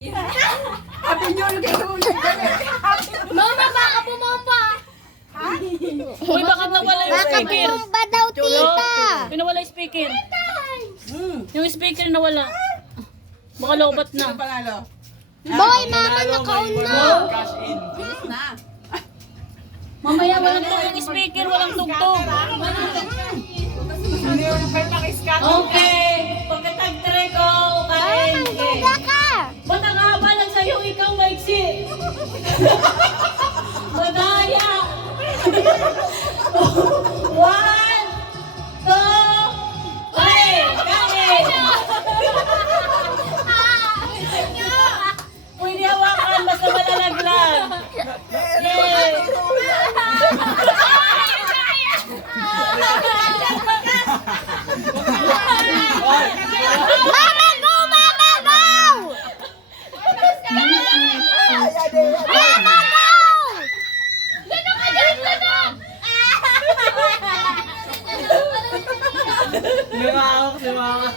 Happy New Year kayo ulit. Mama, baka pumompa. Uy, bakit nawala yung Baka speaker? pumompa daw, tita. Pinawala yung speaker. Yung speaker nawala. Baka lobat na. Ano panalo? Boy, mama, nakaon na. Bilis na. Mamaya walang tugtog yung speaker, walang tugtog. Okay, pagkatag-tre ko, kain. Mangguga ka. Ba't ang haba lang sa'yo, ikaw maiksi? Madaya! 1, 2, 3! Kain! Pwede hawakan, basta malalaglag. Yay! Mama, go! Mama, go! Mama, go! Ganun ka, ganun! Lumawak, lumawak.